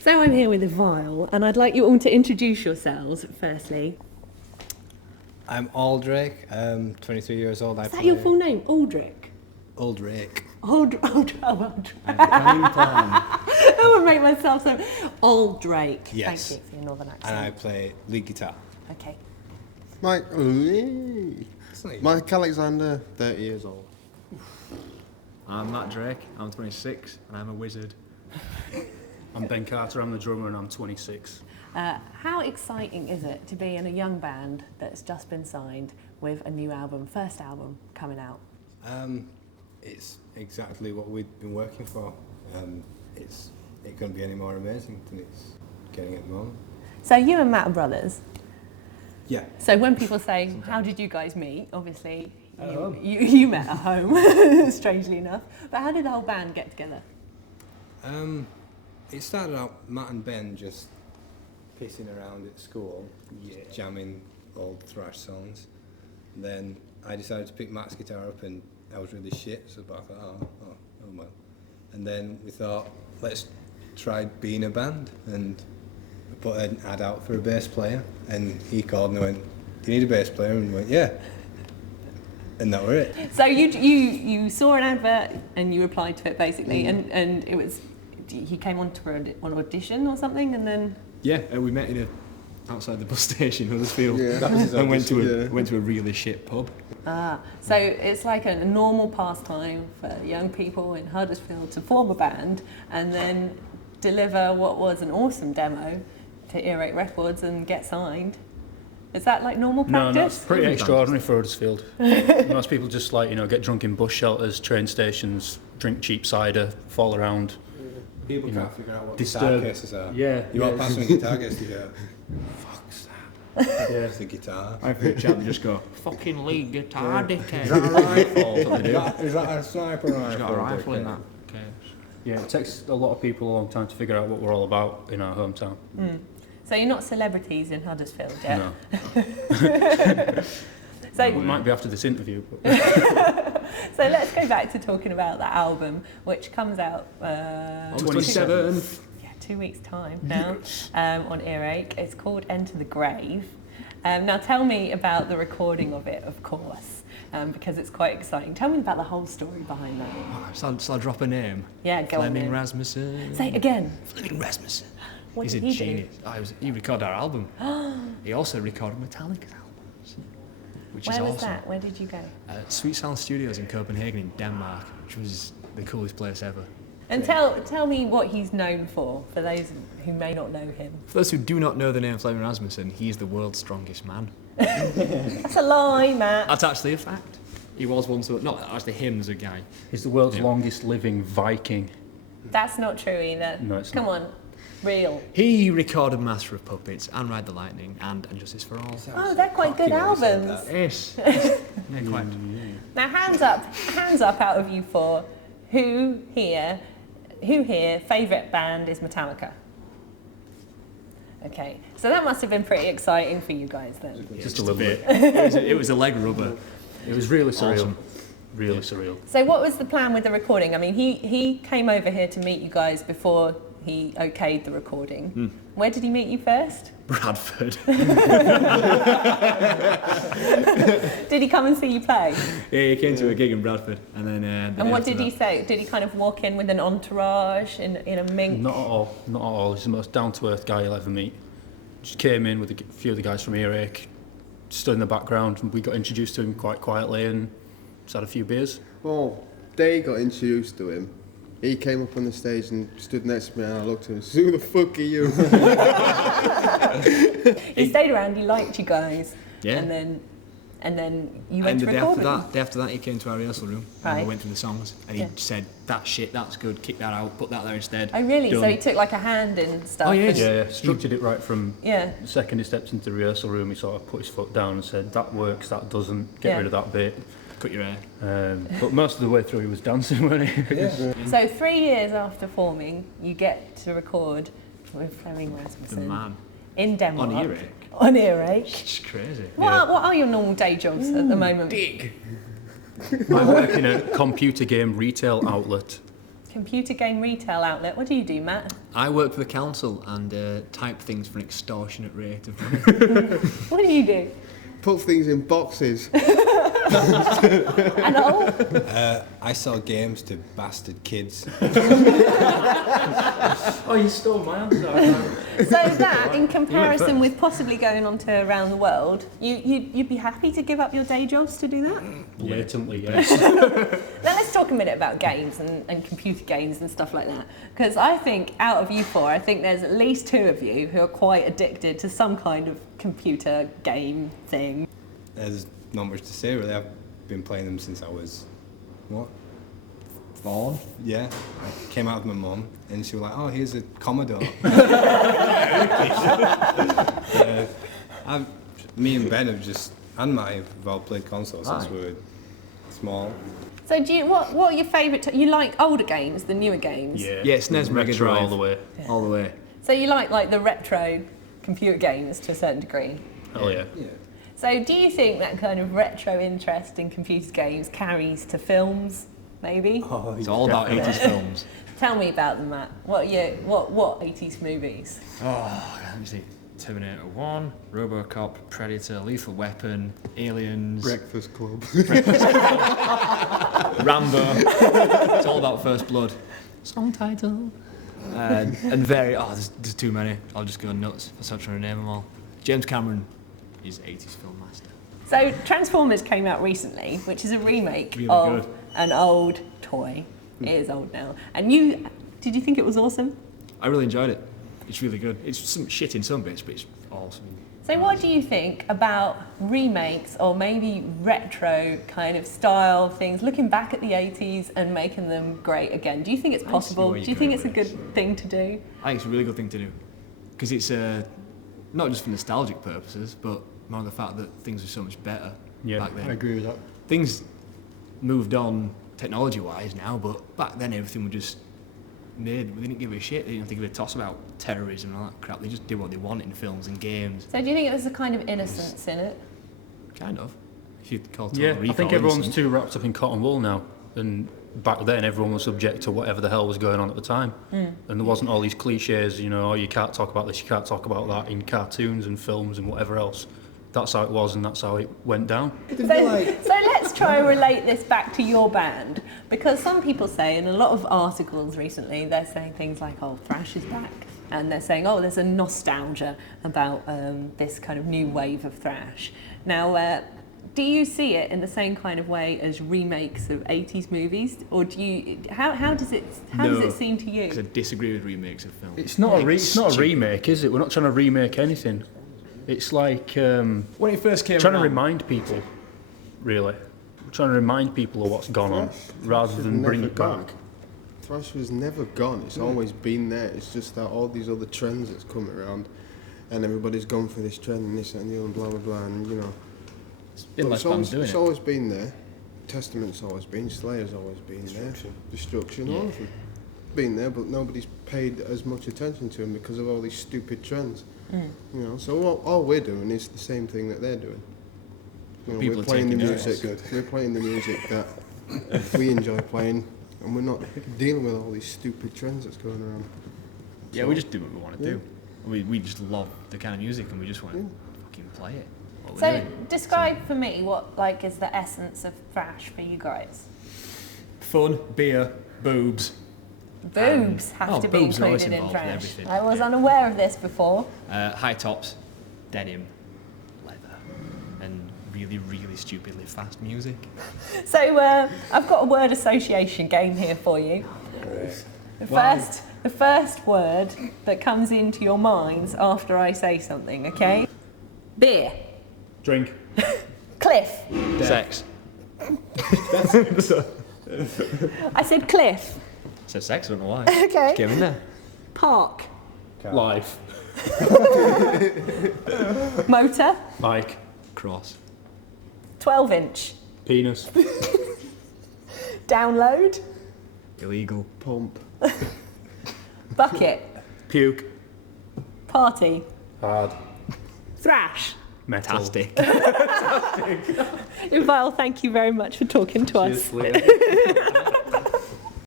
So I'm here with Evile, and I'd like you all to introduce yourselves, firstly. I'm Earache, 23 years old. Is that your full name? Aldrich? Earache. Aldrich. I would make myself so... Aldrich. Yes. Thank you for your northern accent. And I play lead guitar. Okay. Mike Alexander, 30 years old. I'm Matt Drake, I'm 26 and I'm a wizard. I'm Ben Carter, I'm the drummer and I'm 26. How exciting is it to be in a young band that's just been signed with a new album, first album coming out? It's exactly what we've been working for. It couldn't be any more amazing than it's getting at the moment. So you and Matt are brothers. Yeah. So when people say, how did you guys meet? Obviously, you met at home, strangely enough. But how did the whole band get together? It started out Matt and Ben just pissing around at school, jamming old Thrash songs. And then I decided to pick Matt's guitar up and I was really shit, so I thought, oh well. And then we thought, let's try being a band, and we put an ad out for a bass player, and he called and went, do you need a bass player? And we went, yeah. And that were it. So you saw an advert and you replied to it basically, and it was, he came on to an audition or something, and then... Yeah, we met outside the bus station, Huddersfield, Yeah. and went to a really shit pub. So it's like a normal pastime for young people in Huddersfield to form a band and then deliver what was an awesome demo to Earache Records and get signed. Is that like normal practice? No, that's pretty extraordinary for Huddersfield. Most people just get drunk in bus shelters, train stations, drink cheap cider, fall around. People can't figure out what disturb. guitar cases are. Yeah. You walk past a guitar case, you go, fuck's that? Yeah. It's the guitar. I've heard a chap that just go, fucking lead guitar, dickhead. Is that a rifle? That's what they do. Is that a sniper rifle? He's got a rifle in that case. Yeah, it takes a lot of people a long time to figure out what we're all about in our hometown. So you're not celebrities in Huddersfield yet? No. So, we might be after this interview. So let's go back to talking about that album, which comes out... 27th. 2 weeks' time now, on Earache. It's called Enter the Grave. Now tell me about the recording of it, of course, because it's quite exciting. Tell me about the whole story behind that. Shall I drop a name? Yeah, go on Fleming then. Rasmussen. Say it again. Fleming Rasmussen. What He's did a he do? genius. He recorded our album. He also recorded Metallica's albums, which Where is was awesome. that? Where did you go? Sweet Sound Studios in Copenhagen in Denmark, which was the coolest place ever. And tell me what he's known for those who may not know him. For those who do not know the name Fleming Rasmussen, he is the world's strongest man. That's a lie, Matt. That's actually a fact. He was once, not actually him as a guy. He's the world's longest living Viking. That's not true either. No, it's Come not. on, real. He recorded Master of Puppets and Ride the Lightning and Justice for All. Oh, they're quite good albums. Yes. Yeah, quite. Now, hands up out of you four. Who here, favourite band is Metallica? Okay, so that must have been pretty exciting for you guys then. Yeah, Just a little bit. It was a leg rubber. It was really surreal. Awesome. Really surreal. So what was the plan with the recording? I mean, he came over here to meet you guys before he okayed the recording. Where did he meet you first? Bradford. Did he come and see you play? Yeah, he came to a gig in Bradford, and then. And what did he say? Did he kind of walk in with an entourage in a mink? Not at all. Not at all. He's the most down-to-earth guy you'll ever meet. Just came in with a few of the guys from Earache, stood in the background, and we got introduced to him quite quietly and just had a few beers. Well, they got introduced to him. He came up on the stage and stood next to me, and I looked at him and said, who the fuck are you? He stayed around, he liked you guys. Yeah. And then you went to the record day after that, he came to our rehearsal room and Right. we went through the songs, and he said, "That shit, that's good. Kick that out. Put that there instead." Oh really? So Done. he took like a hand and stuff? Oh, yeah, and- Yeah, structured it right from Yeah. the second he stepped into the rehearsal room. He sort of put his foot down and said, "That works, that doesn't. Get Yeah. rid of that bit." Cut your hair. But most of the way through, he was dancing, wasn't he? So 3 years after forming, you get to record with Fleming The Rasmussen man. in Denmark. On Earache. On Earache. It's crazy. What are your normal day jobs at the moment? Dig. I work in a computer game retail outlet Computer game retail outlet. What do you do, Matt? I work for the council and type things for an extortionate rate of money. What do you do? Put things in boxes. And all? I sell games to bastard kids. Oh, you stole my answer. So that, in comparison with possibly going on to around the world, you'd be happy to give up your day jobs to do that? Blatantly, yes. Now let's talk a minute about games and computer games and stuff like that. Because I think out of you four, I think there's at least two of you who are quite addicted to some kind of computer game thing. There's not much to say really. I've been playing them since I was, what? 4. Yeah. I came out with my mum and she was like, oh, here's a Commodore. Me and Ben have just, and Matt have all played consoles since we were small. So what are your favourite, you like older games than newer games? Yeah, SNES Mega retro Drive. all the way. All the way. So you like the retro computer games to a certain degree? Oh yeah. Yeah. So do you think that kind of retro interest in computer games carries to films, maybe? Oh, It's all about 80s films. Tell me about them, Matt. What 80s movies? Oh, let me see. Terminator 1, RoboCop, Predator, Lethal Weapon, Aliens, Breakfast Club. Rambo. It's all about First Blood. Song title. And there's too many. I'll just go nuts if I start trying to name them all. James Cameron is 80s film master. So Transformers came out recently, which is a remake Really of good. an old toy. It is old now. And did you think it was awesome? I really enjoyed it. It's really good. It's some shit in some bits, but it's awesome. So what do you think about remakes or maybe retro kind of style things, looking back at the 80s and making them great again? Do you think it's possible? where Do you're you think going it's a with good thing to do? I think it's a really good thing to do. Because it's not just for nostalgic purposes, but more the fact that things were so much better back then. I agree with that. Things moved on technology-wise now, but back then everything was just made. They didn't give a shit. They didn't think of a toss about terrorism and all that crap. They just did what they wanted in films and games. So do you think there's a kind of innocence in it? Kind of. If you call Total Yeah, Recall I think everyone's innocent. too wrapped up in cotton wool now. And back then, everyone was subject to whatever the hell was going on at the time. And there wasn't all these cliches, oh, you can't talk about this, you can't talk about that in cartoons and films and whatever else. That's how it was and that's how it went down. So let's try and relate this back to your band, because some people say, in a lot of articles recently, they're saying things like, oh, Thrash is back, and they're saying, oh, there's a nostalgia about this kind of new wave of thrash. Now, do you see it in the same kind of way as remakes of 80s movies, or do you? How does it seem to you? Because I disagree with remakes of films. It's not It's a stupid. remake, is it? We're not trying to remake anything. It's like When it first came trying to around, remind people, really. We're trying to remind people of what's gone on, rather was than bring never it gone. back. Thrash was never gone. It's always been there. It's just that all these other trends that's come around, and everybody's gone for this trend and this and the other and blah blah blah. And it's been but less bands doing it's it. always been there. Testament's always been. Slayer's always been there. Destruction, all of them been there, but nobody's paid as much attention to them because of all these stupid trends. So all we're doing is the same thing that they're doing. People We're are playing the taking notice. music. We're playing the music that we enjoy playing, and we're not dealing with all these stupid trends that's going around. Yeah, we just do what we want to do. We just love the kind of music and we just want to fucking play it. What we're So doing. describe for me what is the essence of thrash for you guys. Fun, beer, boobs. Boobs have to be boobs are always included in involved in thrash. everything. I was unaware of this before. High tops, denim, leather, and really, really stupidly fast music. So I've got a word association game here for you. The first word that comes into your minds after I say something, okay? Beer. Drink. Cliff. Sex. I said cliff. Said sex, I don't know why. Okay. Came in there. Park. Live. Motor. Mike. Cross. 12-inch. Penis. Download. Illegal. Pump. Bucket. Puke. Party. Hard. Thrash. Metal. Fantastic. Evile, thank you very much for talking to us. Cheers, Leah.